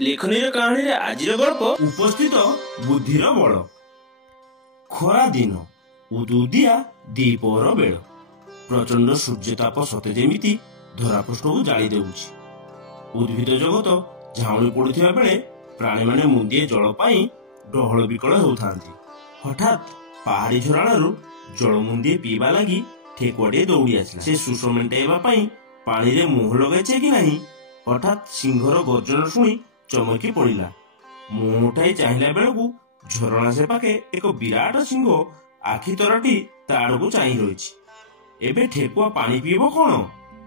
ଲେଖନୀର କାହାଣୀରେ ଆଜିର ଗଳ୍ପ ଉପସ୍ଥିତ ବୁଦ୍ଧିର ବଳ। ଖରା ଦିନ ଉଦୁଦିଆ ଦ୍ୱିପହର ବେଳ। ପ୍ରଚଣ୍ଡ ସୂର୍ଯ୍ୟତାପ ସତେ ଯେମିତି ଧରାପୃଷ୍ଠକୁ ଜାଳି ଦେଉଛି। ଉଦ୍ଭିଦ ଜଗତ ଝାଉଁଳି ପଡୁଥିବା ବେଳେ ପ୍ରାଣୀମାନେ ମୁନ୍ଦିଏ ଜଳ ପାଇଁ ଡହଳ ବିକଳ ହେଉଥାନ୍ତି। ହଠାତ୍ ପାହାଡି ଝରଣାରୁ ଜଳ ମୁନ୍ଦିଏ ପିଇବା ଲାଗି ଠେକୁଆଟିଏ ଦୌଡ଼ି ଆସିଲା। ସେ ଶୋଷ ମେଣ୍ଟାଇବା ପାଇଁ ପାଣିରେ ମୁହଁ ଲଗାଇছে କି ନାହିଁ, ହଠାତ୍ ସିଂହର ଗର୍ଜନ ଶୁଣି ଚମକି ପଡ଼ିଲା। ମୁହଁ ଉଠାଇ ଚାହିଁଲା ବେଳକୁ ଝରଣା ସେପାଖେ ଏକ ବିରାଟ ସିଂହ ଆଖି ତରାଟି ତା ଆଡ଼କୁ ଚାହିଁ ରହିଛି। ଏବେ ଠେକୁଆ ପାଣି ପିଇବ କଣ?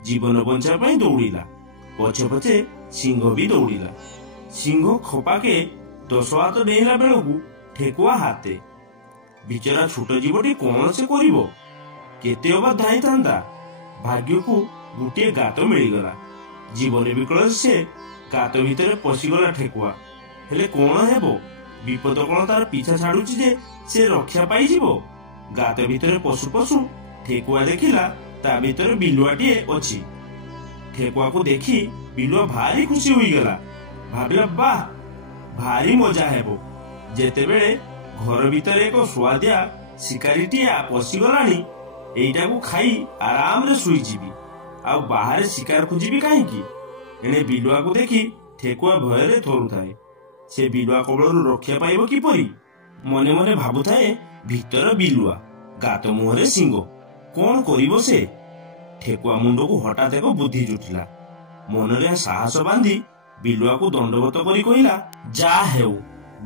ଜୀବନ ବଞ୍ଚାଇବା ପାଇଁ ଦୌଡ଼ିଲା। ପଛେ ପଛେ ସିଂହ ବି ଦୌଡ଼ିଲା। ସିଂହ ଖପାକେ 10 ହାତ ଡେଇଁଲା ବେଳକୁ ଠେକୁଆ ହାତେ। ବିଚରା ଛୋଟ ଜୀବଟି କଣ ସେ କରିବ? କେତେ ଅବା ଧାଇଁଥାନ୍ତା। ଭାଗ୍ୟକୁ ଗୋଟିଏ ଗାତ ମିଳିଗଲା। ଜୀବନ ବିକଳରେ ସେ ଗାତ ଭିତରେ ପଶିଗଲା ଠେକୁଆ। ହେଲେ କଣ ହେବ? ବିପଦ କଣ ତାର ପିଛା ଛାଡୁଛି ଯେ ସେ ରକ୍ଷା ପାଇଯିବ? ଗାତ ଭିତରେ ପଶୁ ପଶୁ ଠେକୁଆ ଦେଖିଲା ତା ଭିତରେ ବିଲୁଆଟିଏ ଅଛି। ଠେକୁଆକୁ ଦେଖି ବିଲୁଆ ଭାରି ଖୁସି ହୋଇଗଲା। ଭାବିଲା, ବାଃ, ଭାରି ମଜା ହେବ। ଯେତେବେଳେ ଘର ଭିତରେ ଏକ ସୁଆଦିଆ ଶିକାରୀଟିଏ ପଶିଗଲାଣି, ଏଇଟାକୁ ଖାଇ ଆରାମରେ ଶୋଇଯିବି। ଆଉ ବାହାରେ ଶିକାର ଖୋଜିବି କାହିଁକି? ଏଣେ ବିଲୁଆକୁ ଦେଖି ଠେକୁଆ ଭୟରେ ଥରୁଥାଏ। ସେ ବିଲୁଆ କବଳରୁ ରକ୍ଷା ପାଇବ କିପରି? ମନେ ମନେ ଭାବୁଥାଏ। ଭିତର ବିଲୁଆ, ଗାତ ମୁହଁରେ ସିଂହ, କଣ କରିବ ସେ? ଠେକୁଆ ମୁଣ୍ଡକୁ ହଠାତ୍ ଏକ ବୁଦ୍ଧି ଜୁଟିଲା। ମନରେ ସାହସ ବାନ୍ଧି ବିଲୁଆକୁ ଦଣ୍ଡବତ କରି କହିଲା, ଯାହା ହେଉ,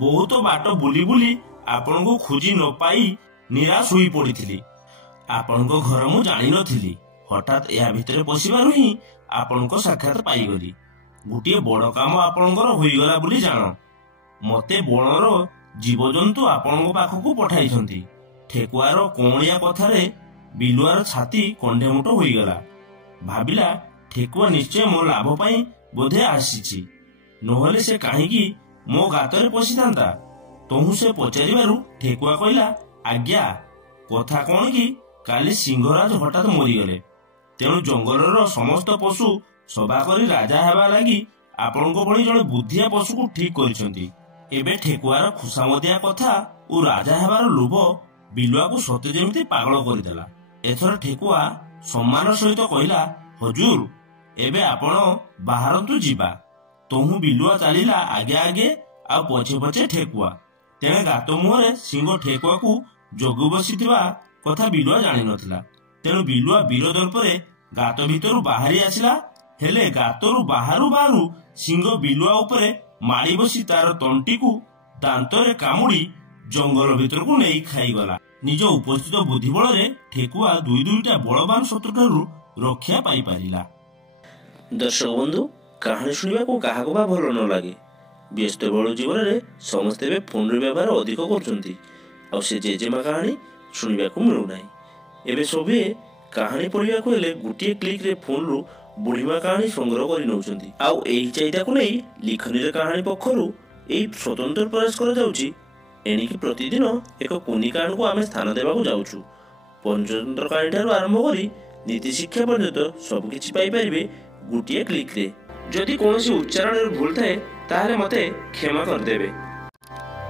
ବହୁତ ବାଟ ବୁଲି ବୁଲି ଆପଣଙ୍କୁ ଖୋଜି ନ ପାଇ ନିରାଶ ହୋଇ ପଡିଥିଲି। ଆପଣଙ୍କ ଘର ମୁଁ ଜାଣିନଥିଲି। ହଠାତ୍ ଏହା ଭିତରେ ପଶିବାରୁ ହିଁ ଆପଣଙ୍କ ସାକ୍ଷାତ ପାଇଗଲି। ଗୋଟିଏ ବଡ କାମ ଆପଣଙ୍କର ହୋଇଗଲା ବୋଲି ଜାଣ। ମତେ ବଣର ଜୀବଜନ୍ତୁ ଆପଣଙ୍କ ପାଖକୁ ପଠାଇଛନ୍ତି। ଠେକୁଆର କଅଁଳିଆ କଥାରେ ବିଲୁଆର ଛାତି କଣ୍ଡେମୁଟ ହୋଇଗଲା। ଭାବିଲା, ଠେକୁଆ ନିଶ୍ଚୟ ମୋ ଲାଭ ପାଇଁ ବୋଧେ ଆସିଛି, ନହେଲେ ସେ କାହିଁକି ମୋ ଗାତରେ ପଶିଥାନ୍ତା। ତହୁଁ ସେ ପଚାରିବାରୁ ଠେକୁଆ କହିଲା, ଆଜ୍ଞା, କଥା କଣ କି, କାଲି ସିଂହରାଜ ହଠାତ୍ ମରିଗଲେ। ତେଣୁ ଜଙ୍ଗଲର ସମସ୍ତ ପଶୁ ସଭା କରି ରାଜା ହେବା ଲାଗି ଆପଣଙ୍କ ଭଳି ଜଣେ ବୁଦ୍ଧିଆ ପଶୁକୁ ଠିକ କରିଛନ୍ତି। ଏବେ ଠେକୁଆର ଖୁସାମଦିଆ କଥା ଓ ରାଜା ହେବାର ଲୋଭ ବିଲୁଆକୁ ସତେ ଯେମିତି ପାଗଳ କରିଦେଲା। ଏଥର ଠେକୁଆ ସମ୍ମାନ ସହିତ କହିଲା, ହଜୁର, ଏବେ ଆପଣ ବାହାରନ୍ତୁ ଯିବା। ତହୁଁ ବିଲୁଆ ଚାଲିଲା ଆଗେ ଆଗେ, ଆଉ ପଛେ ପଛେ ଠେକୁଆ। ତେଣେ ଗାତ ମୁହଁରେ ସିଂହ ଠେକୁଆକୁ ଜଗି ବସିଥିବା କଥା ବିଲୁଆ ଜାଣିନଥିଲା। ତେଣୁ ବିଲୁଆ ବୀର ଦର୍ପରେ ଗାତ ଭିତରୁ ବାହାରି ଆସିଲା। ହେଲେ ଗାତରୁ ବାହାରୁ ବାହାରୁ ସିଂହ ବିଲୁଆ ଉପରେ ମାଡ଼ି ବସି ତାର ତଣ୍ଟିକୁ ଦାନ୍ତରେ କାମୁଡି ଜଙ୍ଗଲ ଭିତରକୁ ନେଇ ଖାଇଗଲା। ନିଜ ଉପସ୍ଥିତ ବୁଦ୍ଧି ବଳରେ ଠେକୁଆ ଦୁଇଟା ବଳବାନ ଶତ୍ରୁଠାରୁ ରକ୍ଷା ପାଇପାରିଲା। ଦର୍ଶକ ବନ୍ଧୁ, କାହାଣୀ ଶୁଣିବାକୁ କାହାକୁ ବା ଭଲ ନ ଲାଗେ? ବ୍ୟସ୍ତବହୁଳ ଜୀବନରେ ସମସ୍ତେ ଏବେ ଫୋନର ବ୍ୟବହାର ଅଧିକ କରୁଛନ୍ତି। ଆଉ ସେ ଜେଜେମା କାହାଣୀ ଶୁଣିବାକୁ ମିଳୁନାହିଁ। ଏବେ ସଭିଏ କାହାଣୀ ପଢିବାକୁ ହେଲେ ଗୋଟିଏ କ୍ଲିକରେ ଫୋନରୁ ବୁଢ଼ୀମା କାହାଣୀ ସଂଗ୍ରହ କରି ନେଉଛନ୍ତି। ଆଉ ଏହି ଚାହିଦାକୁ ନେଇ ଲିଖନୀର କାହାଣୀ ପକ୍ଷରୁ ଏହି ସ୍ୱତନ୍ତ୍ର ପ୍ରୟାସ କରାଯାଉଛି। ଏଣିକି ପ୍ରତିଦିନ ଏକ କୁନି କାହାଣୀକୁ ଆମେ ସ୍ଥାନ ଦେବାକୁ ଯାଉଛୁ। ପଞ୍ଚତନ୍ତ୍ର କାହାଣୀ ଠାରୁ ଆରମ୍ଭ କରି ନୀତି ଶିକ୍ଷା ପର୍ଯ୍ୟନ୍ତ ସବୁକିଛି ପାଇପାରିବେ ଗୋଟିଏ କ୍ଲିକରେ। ଯଦି କୌଣସି ଉଚ୍ଚାରଣରେ ଭୁଲ ଥାଏ ତାହେଲେ ମତେ କ୍ଷମା କରିଦେବେ।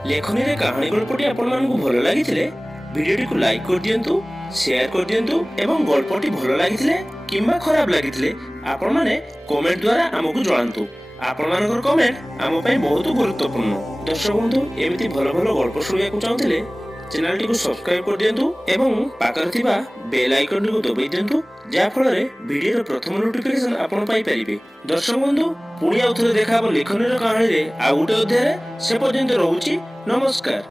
ଲେଖନୀରେ କାହାଣୀ ଗଳ୍ପଟି ଆପଣମାନଙ୍କୁ ଭଲ ଲାଗିଥିଲେ ଭିଡ଼ିଓଟିକୁ ଲାଇକ୍ କରିଦିଅନ୍ତୁ, ସେୟାର କରିଦିଅନ୍ତୁ ଏବଂ ଗଳ୍ପଟି ଭଲ ଲାଗିଥିଲେ କିମ୍ବା ଖରାପ ଲାଗିଥିଲେ ଆପଣମାନେ କମେଣ୍ଟ ଦ୍ୱାରା ଆମକୁ ଜଣାନ୍ତୁ। ଆପଣମାନଙ୍କର କମେଣ୍ଟ ଆମ ପାଇଁ ବହୁତ ଗୁରୁତ୍ୱପୂର୍ଣ୍ଣ। ଦର୍ଶକ ବନ୍ଧୁ, ଏମିତି ଭଲ ଭଲ ଗଳ୍ପ ଶୁଣିବାକୁ ଚାହୁଁଥିଲେ ଚ୍ୟାନେଲଟିକୁ ସବସ୍କ୍ରାଇବ କରିଦିଅନ୍ତୁ ଏବଂ ପାଖରେ ଥିବା ବେଲ୍ ଆଇକନଟିକୁ ଦବାଇ ଦିଅନ୍ତୁ, ଯାହାଫଳରେ ଭିଡ଼ିଓର ପ୍ରଥମ ନୋଟିଫିକେସନ ଆପଣ ପାଇପାରିବେ। ଦର୍ଶକ ବନ୍ଧୁ, ପୁଣି ଆଉ ଥରେ ଦେଖା ହେବ ଲେଖନୀର କାହାଣୀରେ ଆଉ ଗୋଟେ ଅଧ୍ୟାୟରେ। ସେ ପର୍ଯ୍ୟନ୍ତ ରହୁଛି, ନମସ୍କାର।